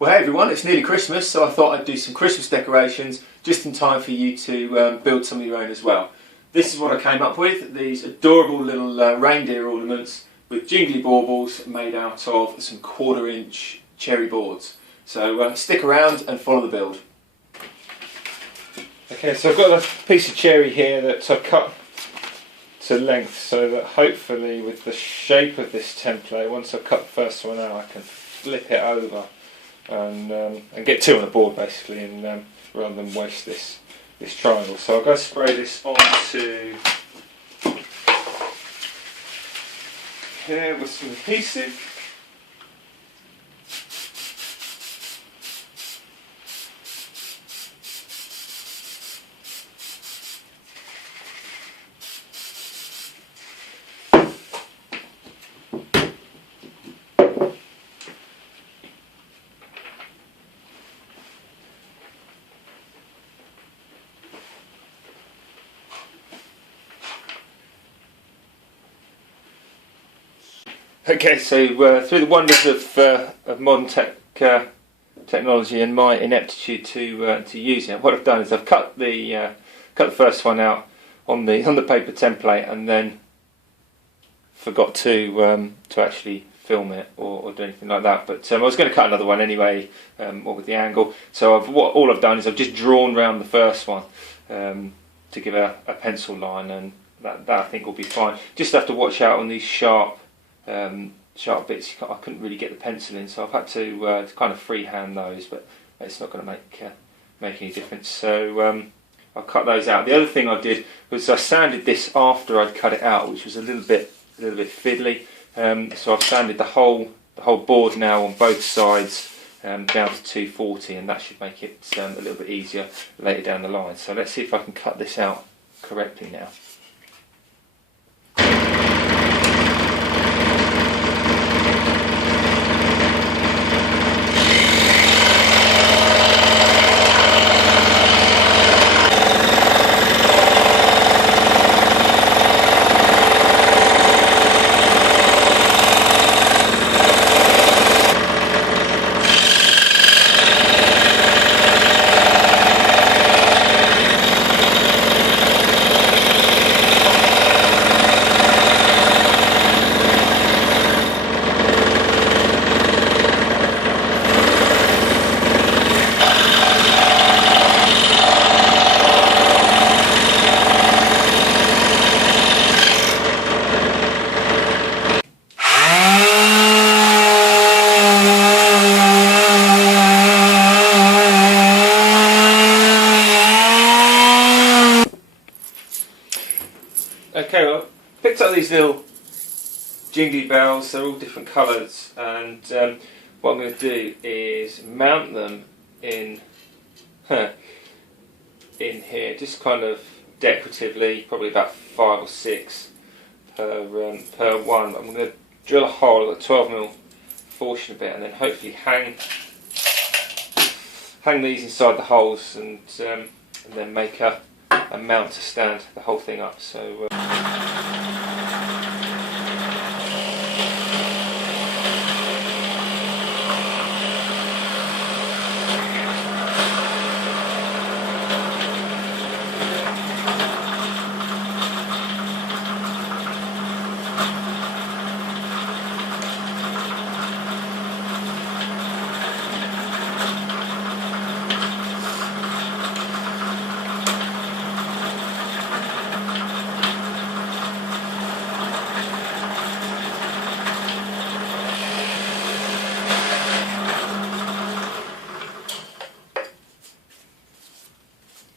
Well, hey everyone, it's nearly Christmas, so I thought I'd do some Christmas decorations just in time for you to build some of your own as well. This is what I came up with, these adorable little reindeer ornaments with jingly baubles made out of some 1/4 inch cherry boards. So stick around and follow the build. Okay, so I've got a piece of cherry here that I've cut to length so that hopefully with the shape of this template, once I've cut the first one out, I can flip it over and get two on the board basically, and rather than waste this triangle. So I'll go spray this onto here with some adhesive. Okay, so through the wonders of modern technology and my ineptitude to use it, what I've done is I've cut the first one out on the paper template, and then forgot to actually film it or do anything like that. But I was going to cut another one anyway, what with the angle. So all I've done is I've just drawn round the first one to give a pencil line, and that I think will be fine. Just have to watch out on these sharp bits. I couldn't really get the pencil in, so I've had to kind of freehand those, but it's not going to make any difference. So I'll cut those out. The other thing I did was I sanded this after I'd cut it out, which was a little bit fiddly. So I've sanded the whole board now on both sides down to 240, and that should make it a little bit easier later down the line. So let's see if I can cut this out correctly now. Okay, well, I picked up these little jingly bells. They're all different colours, and what I'm going to do is mount them in here, just kind of decoratively, probably about 5 or 6 per one. I'm going to drill a hole at 12mm fortune a bit, and then hopefully hang these inside the holes, and then make a mount to stand the whole thing up. So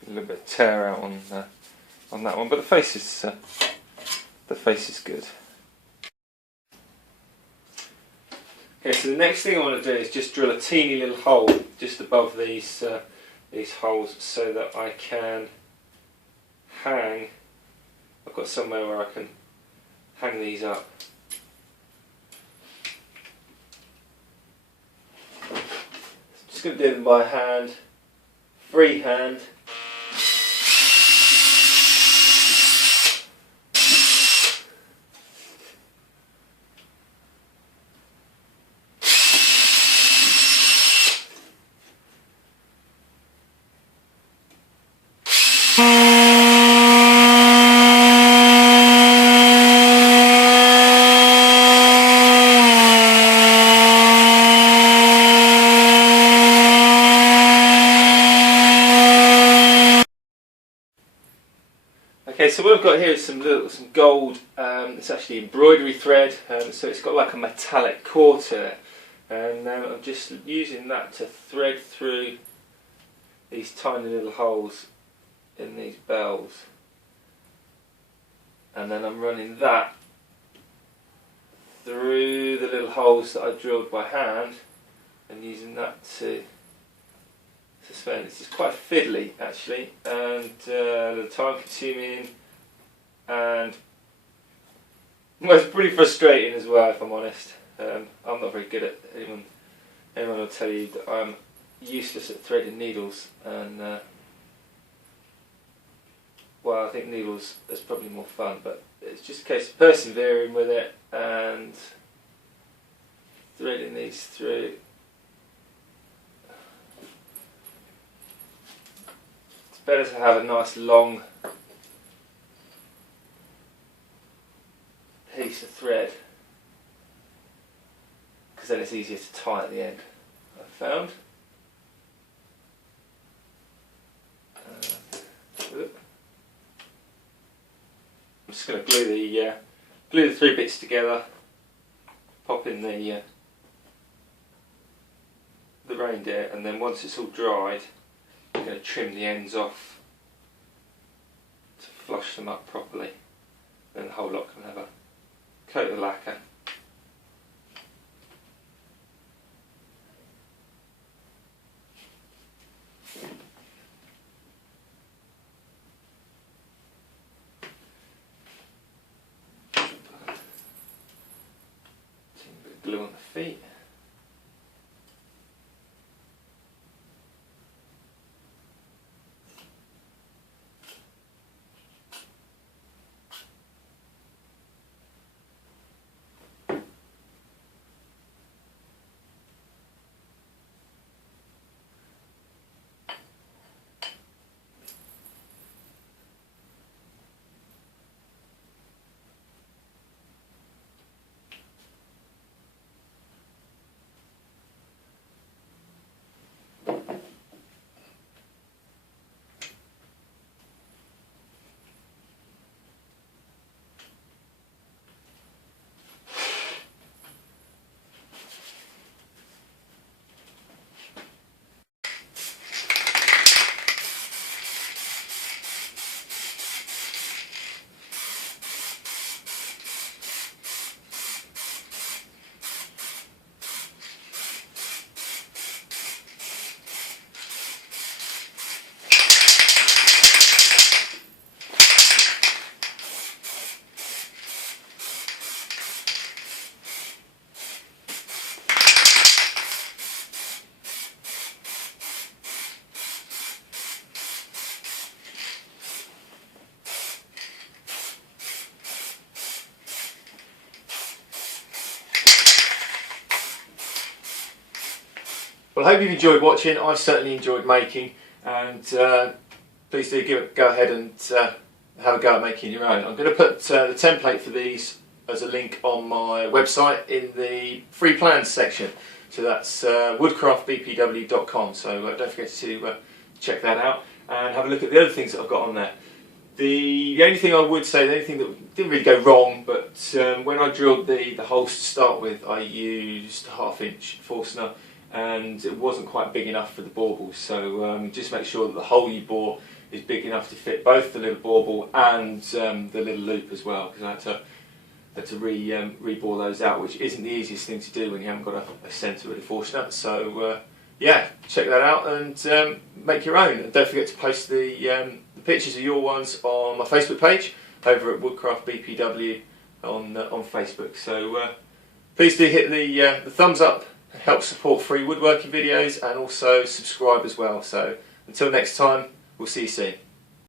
a little bit of tear out on that one, but the face is good. Okay, so the next thing I want to do is just drill a teeny little hole just above these holes, so that I can hang. I've got somewhere where I can hang these up. Just going to do them by hand, freehand. Okay, so what I've got here is some gold. It's actually embroidery thread, so it's got like a metallic core to it, and I'm just using that to thread through these tiny little holes in these bells, and then I'm running that through the little holes that I drilled by hand and using that to suspend. This is quite fiddly actually, and a little time consuming, and well, it's pretty frustrating as well, if I'm honest. I'm not very good at anyone will tell you that I'm useless at threading needles, and well, I think needles is probably more fun, but it's just a case of persevering with it and threading these through. It's better to have a nice long piece of thread, because then it's easier to tie at the end, I've found. I'm just going to glue the 3 bits together, pop in the reindeer, and then once it's all dried, I'm going to trim the ends off to flush them up properly. Then the whole lot can have a coat of lacquer. Glue on the feet. Well, I hope you've enjoyed watching. I've certainly enjoyed making, and please do go ahead and have a go at making your own. I'm going to put the template for these as a link on my website in the free plans section. So that's woodcraftbpw.com, so don't forget to check that out and have a look at the other things that I've got on there. The only thing I would say, the only thing that didn't really go wrong, but when I drilled the holes to start with, I used 1/2 inch Forstner, and it wasn't quite big enough for the baubles, so just make sure that the hole you bore is big enough to fit both the little bauble and the little loop as well, because I had to re-bore those out, which isn't the easiest thing to do when you haven't got a centre with a Forstner. So yeah, check that out and make your own. And don't forget to post the pictures of your ones on my Facebook page over at Woodcraft BPW on Facebook. So please do hit the thumbs up, help support free woodworking videos, and also subscribe as well. So until next time, we'll see you soon.